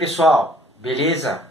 pessoal, beleza?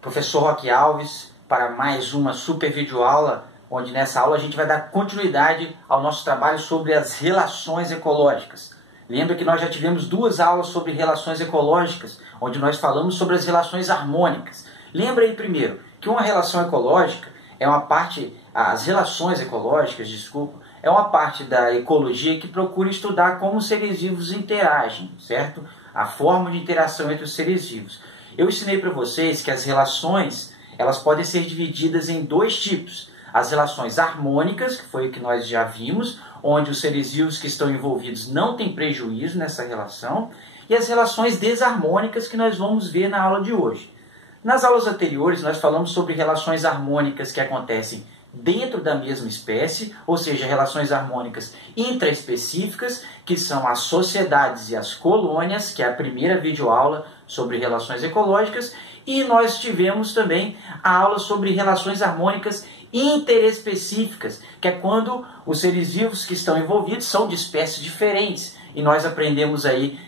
Professor Roque Alves para mais uma super videoaula, onde nessa aula a gente vai dar continuidade ao nosso trabalho sobre as relações ecológicas. Lembra que nós já tivemos duas aulas sobre relações ecológicas, onde nós falamos sobre as relações harmônicas. Lembra aí primeiro que uma relação ecológica é uma parte, as relações ecológicas, desculpa, é uma parte da ecologia que procura estudar como os seres vivos interagem, certo? A forma de interação entre os seres vivos. Eu ensinei para vocês que as relações, elas podem ser divididas em dois tipos. As relações harmônicas, que foi o que nós já vimos, onde os seres vivos que estão envolvidos não têm prejuízo nessa relação, e as relações desarmônicas que nós vamos ver na aula de hoje. Nas aulas anteriores, nós falamos sobre relações harmônicas que acontecem dentro da mesma espécie, ou seja, relações harmônicas intraespecíficas, que são as sociedades e as colônias, que é a primeira videoaula sobre relações ecológicas, e nós tivemos também a aula sobre relações harmônicas interespecíficas, que é quando os seres vivos que estão envolvidos são de espécies diferentes, e nós aprendemos aí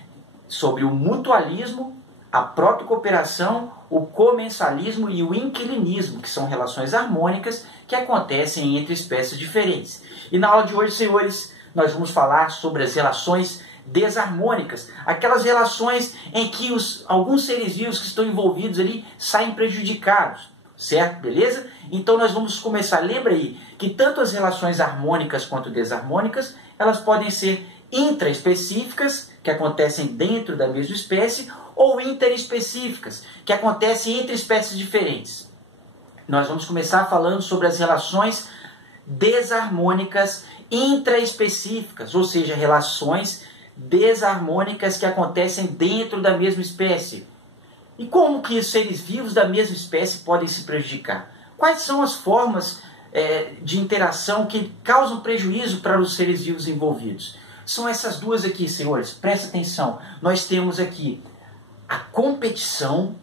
sobre o mutualismo, a protocooperação, o comensalismo e o inquilinismo, que são relações harmônicas que acontecem entre espécies diferentes. E na aula de hoje, senhores, nós vamos falar sobre as relações desarmônicas, aquelas relações em que alguns seres vivos que estão envolvidos ali saem prejudicados, certo? Beleza? Então nós vamos começar. Lembra aí que tanto as relações harmônicas quanto desarmônicas, elas podem ser intraespecíficas, que acontecem dentro da mesma espécie, ou interespecíficas, que acontecem entre espécies diferentes. Nós vamos começar falando sobre as relações desarmônicas intraespecíficas, ou seja, relações desarmônicas que acontecem dentro da mesma espécie. E como que os seres vivos da mesma espécie podem se prejudicar? Quais são as formas de interação que causam prejuízo para os seres vivos envolvidos? São essas duas aqui, senhores, presta atenção. Nós temos aqui a competição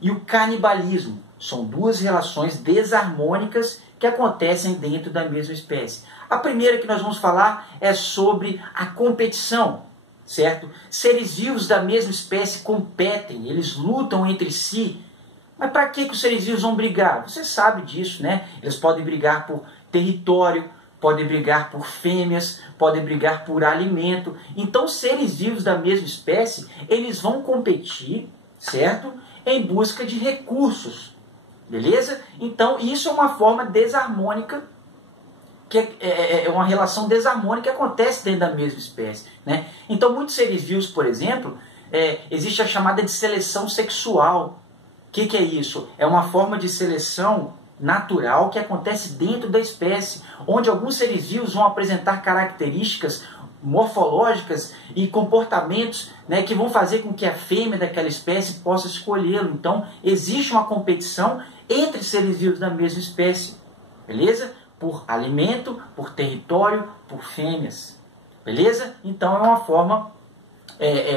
e o canibalismo. São duas relações desarmônicas que acontecem dentro da mesma espécie. A primeira que nós vamos falar é sobre a competição, certo? Seres vivos da mesma espécie competem, eles lutam entre si. Mas para que os seres vivos vão brigar? Você sabe disso, né? Eles podem brigar por território, podem brigar por fêmeas, podem brigar por alimento. Então, seres vivos da mesma espécie, eles vão competir, certo? Em busca de recursos, beleza? Então, isso é uma forma desarmônica, que é uma relação desarmônica que acontece dentro da mesma espécie, né? Então, muitos seres vivos, por exemplo, existe a chamada de seleção sexual. O que é isso? É uma forma de seleção natural que acontece dentro da espécie, onde alguns seres vivos vão apresentar características morfológicas e comportamentos, né, que vão fazer com que a fêmea daquela espécie possa escolhê-lo. Então, existe uma competição entre seres vivos da mesma espécie, beleza? Por alimento, por território, por fêmeas, beleza? Então, é uma forma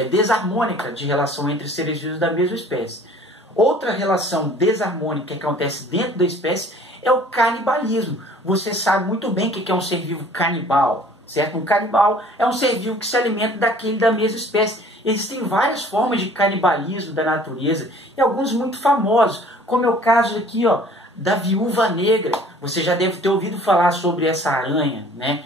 desarmônica de relação entre seres vivos da mesma espécie. Outra relação desarmônica que acontece dentro da espécie é o canibalismo. Você sabe muito bem o que é um ser vivo canibal, certo? Um canibal é um ser vivo que se alimenta daquele da mesma espécie. Existem várias formas de canibalismo da natureza e alguns muito famosos, como é o caso aqui, ó, da viúva negra. Você já deve ter ouvido falar sobre essa aranha, né?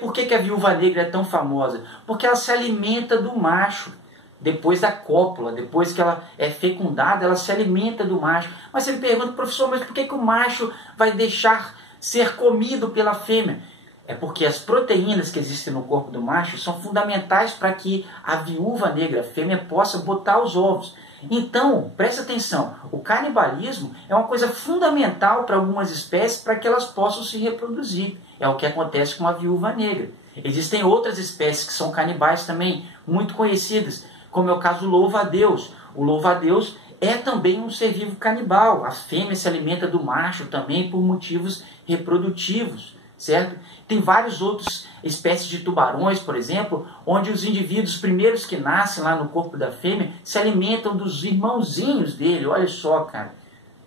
Por que a viúva negra é tão famosa? Porque ela se alimenta do macho. Depois da cópula, depois que ela é fecundada, ela se alimenta do macho. Mas você me pergunta, professor, mas por que o macho vai deixar ser comido pela fêmea? É porque as proteínas que existem no corpo do macho são fundamentais para que a viúva negra, a fêmea, possa botar os ovos. Então, presta atenção, o canibalismo é uma coisa fundamental para algumas espécies para que elas possam se reproduzir. É o que acontece com a viúva negra. Existem outras espécies que são canibais também, muito conhecidas, como é o caso do louva-a-Deus. O louva-a-Deus é também um ser vivo canibal. A fêmea se alimenta do macho também por motivos reprodutivos, certo? Tem várias outras espécies de tubarões, por exemplo, onde os indivíduos primeiros que nascem lá no corpo da fêmea se alimentam dos irmãozinhos dele. Olha só, cara.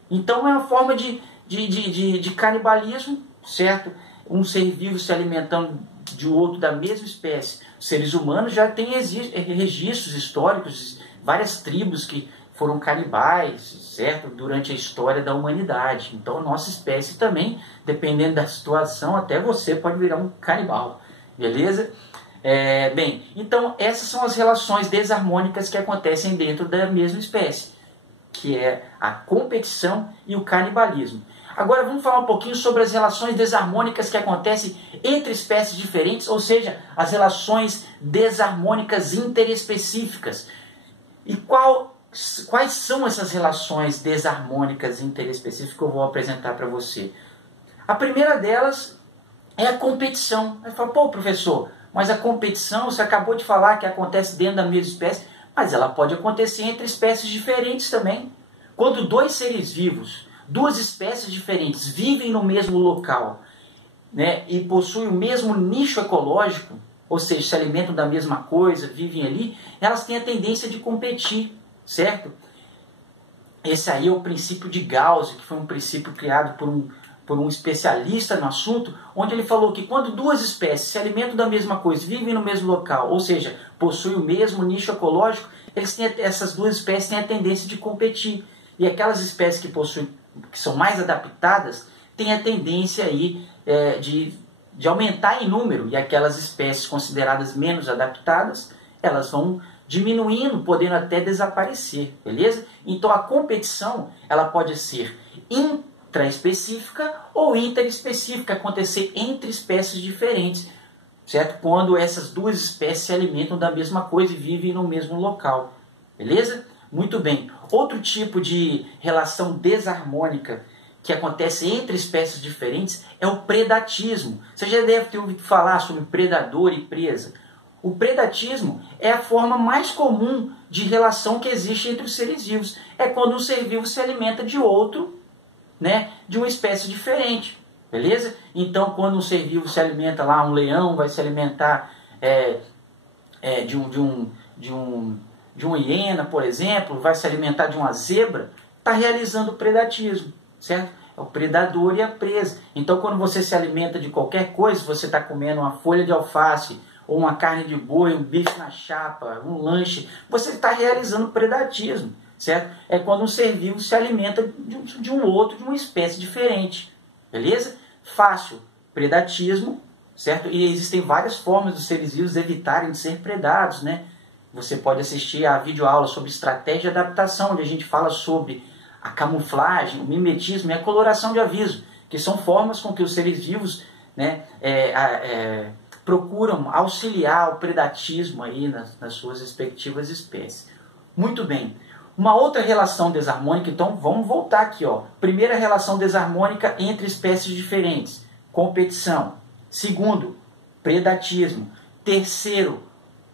Então é uma forma de canibalismo, certo? Um ser vivo se alimentando de outro da mesma espécie. Os seres humanos já têm registros históricos, várias tribos que foram canibais, certo? Durante a história da humanidade. Então a nossa espécie também, dependendo da situação, até você pode virar um canibal, beleza? Bem, então essas são as relações desarmônicas que acontecem dentro da mesma espécie, que é a competição e o canibalismo. Agora vamos falar um pouquinho sobre as relações desarmônicas que acontecem entre espécies diferentes, ou seja, as relações desarmônicas interespecíficas. E quais são essas relações desarmônicas interespecíficas que eu vou apresentar para você? A primeira delas é a competição. Aí fala, pô, professor, mas a competição, você acabou de falar que acontece dentro da mesma espécie, mas ela pode acontecer entre espécies diferentes também. Quando dois seres vivos, duas espécies diferentes, vivem no mesmo local, né, e possuem o mesmo nicho ecológico, ou seja, se alimentam da mesma coisa, vivem ali, elas têm a tendência de competir, certo? Esse aí é o princípio de Gauss, que foi um princípio criado por um especialista no assunto, onde ele falou que quando duas espécies se alimentam da mesma coisa, vivem no mesmo local, ou seja, possuem o mesmo nicho ecológico, essas duas espécies têm a tendência de competir. E aquelas espécies que são mais adaptadas têm a tendência aí, de aumentar em número, e aquelas espécies consideradas menos adaptadas, elas vão diminuindo, podendo até desaparecer, beleza? Então a competição, ela pode ser intraespecífica ou interespecífica, acontecer entre espécies diferentes, certo? Quando essas duas espécies se alimentam da mesma coisa e vivem no mesmo local, beleza? Muito bem. Outro tipo de relação desarmônica que acontece entre espécies diferentes é o predatismo. Você já deve ter ouvido falar sobre predador e presa. O predatismo é a forma mais comum de relação que existe entre os seres vivos. É quando um ser vivo se alimenta de outro, né, de uma espécie diferente, beleza? Então, quando um ser vivo se alimenta lá, um leão vai se alimentar de uma hiena, por exemplo, vai se alimentar de uma zebra, está realizando o predatismo, certo? É o predador e a presa. Então, quando você se alimenta de qualquer coisa, você está comendo uma folha de alface, ou uma carne de boi, um bife na chapa, um lanche, você está realizando predatismo, certo? É quando um ser vivo se alimenta de um outro, de uma espécie diferente, beleza? Fácil, predatismo, certo? E existem várias formas dos seres vivos evitarem de ser predados, né? Você pode assistir a videoaula sobre estratégia de adaptação, onde a gente fala sobre a camuflagem, o mimetismo e a coloração de aviso, que são formas com que os seres vivos, né, procuram auxiliar o predatismo aí nas suas respectivas espécies. Muito bem. Uma outra relação desarmônica, então vamos voltar aqui, ó. Primeira relação desarmônica entre espécies diferentes, competição. Segundo, predatismo. Terceiro,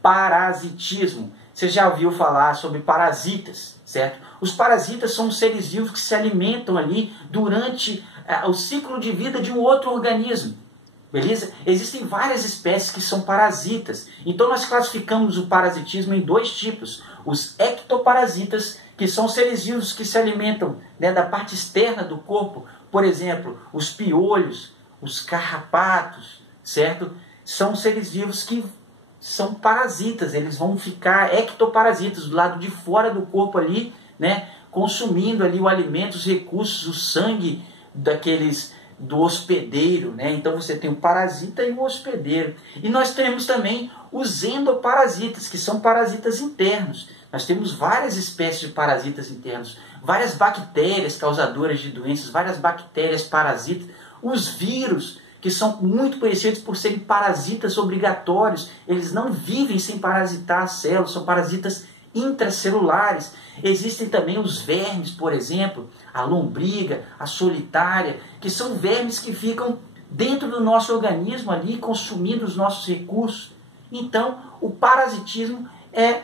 parasitismo. Você já ouviu falar sobre parasitas, certo? Os parasitas são seres vivos que se alimentam ali durante o ciclo de vida de um outro organismo. Beleza? Existem várias espécies que são parasitas. Então nós classificamos o parasitismo em dois tipos. Os ectoparasitas, que são seres vivos que se alimentam, né, da parte externa do corpo. Por exemplo, os piolhos, os carrapatos, certo? São seres vivos que são parasitas. Eles vão ficar ectoparasitas do lado de fora do corpo ali, né, consumindo ali o alimento, os recursos, o sangue do hospedeiro, né? Então você tem o parasita e o hospedeiro. E nós temos também os endoparasitas, que são parasitas internos. Nós temos várias espécies de parasitas internos, várias bactérias causadoras de doenças, várias bactérias parasitas, os vírus, que são muito conhecidos por serem parasitas obrigatórios. Eles não vivem sem parasitar as células, são parasitas intracelulares. Existem também os vermes, por exemplo, a lombriga, a solitária, que são vermes que ficam dentro do nosso organismo ali, consumindo os nossos recursos. Então, o parasitismo é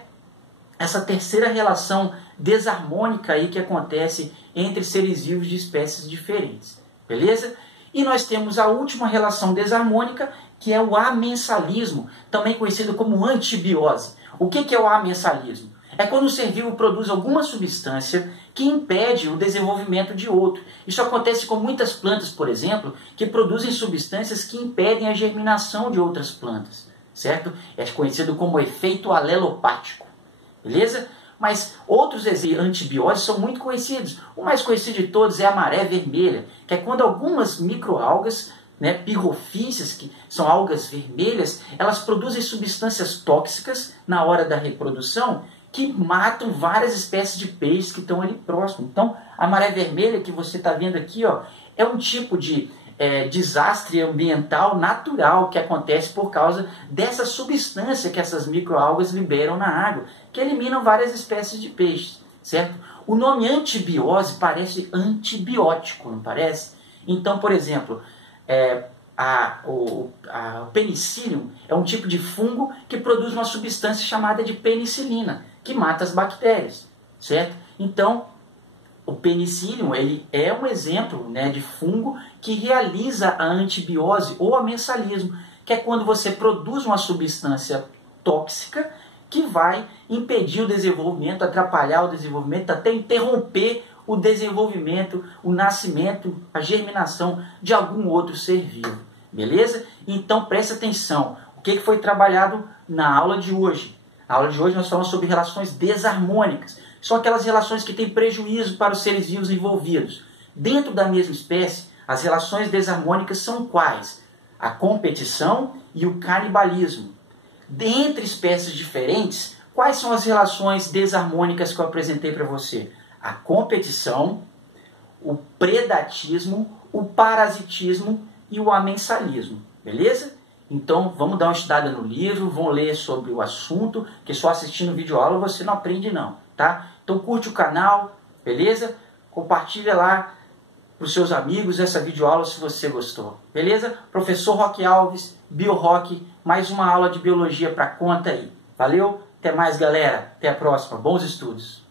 essa terceira relação desarmônica aí que acontece entre seres vivos de espécies diferentes. Beleza? E nós temos a última relação desarmônica, que é o amensalismo, também conhecido como antibiose. O que é o amensalismo? É quando o ser vivo produz alguma substância que impede o desenvolvimento de outro. Isso acontece com muitas plantas, por exemplo, que produzem substâncias que impedem a germinação de outras plantas, certo? É conhecido como efeito alelopático, beleza? Mas outros antibióticos são muito conhecidos. O mais conhecido de todos é a maré vermelha, que é quando algumas microalgas, né, pirrofíceas, que são algas vermelhas, elas produzem substâncias tóxicas na hora da reprodução que matam várias espécies de peixes que estão ali próximo. Então, a maré vermelha que você está vendo aqui, ó, é um tipo de desastre ambiental natural que acontece por causa dessa substância que essas microalgas liberam na água, que eliminam várias espécies de peixes, certo? O nome antibiose parece antibiótico, não parece? Então, por exemplo, o penicillium é um tipo de fungo que produz uma substância chamada de penicilina, que mata as bactérias, certo? Então, o penicillium ele é um exemplo, né, de fungo que realiza a antibiose ou amensalismo, que é quando você produz uma substância tóxica que vai impedir o desenvolvimento, atrapalhar o desenvolvimento, até interromper o desenvolvimento, o nascimento, a germinação de algum outro ser vivo. Beleza? Então preste atenção. O que foi trabalhado na aula de hoje? Na aula de hoje nós falamos sobre relações desarmônicas. São aquelas relações que têm prejuízo para os seres vivos envolvidos. Dentro da mesma espécie, as relações desarmônicas são quais? A competição e o canibalismo. Dentre espécies diferentes, quais são as relações desarmônicas que eu apresentei para você? A competição, o predatismo, o parasitismo e o amensalismo. Beleza? Então, vamos dar uma estudada no livro, vamos ler sobre o assunto, que só assistindo videoaula você não aprende não, tá? Então, curte o canal, beleza? Compartilha lá para os seus amigos essa videoaula se você gostou, beleza? Professor Roque Alves, BioRoque, mais uma aula de biologia para conta aí. Valeu? Até mais, galera. Até a próxima. Bons estudos.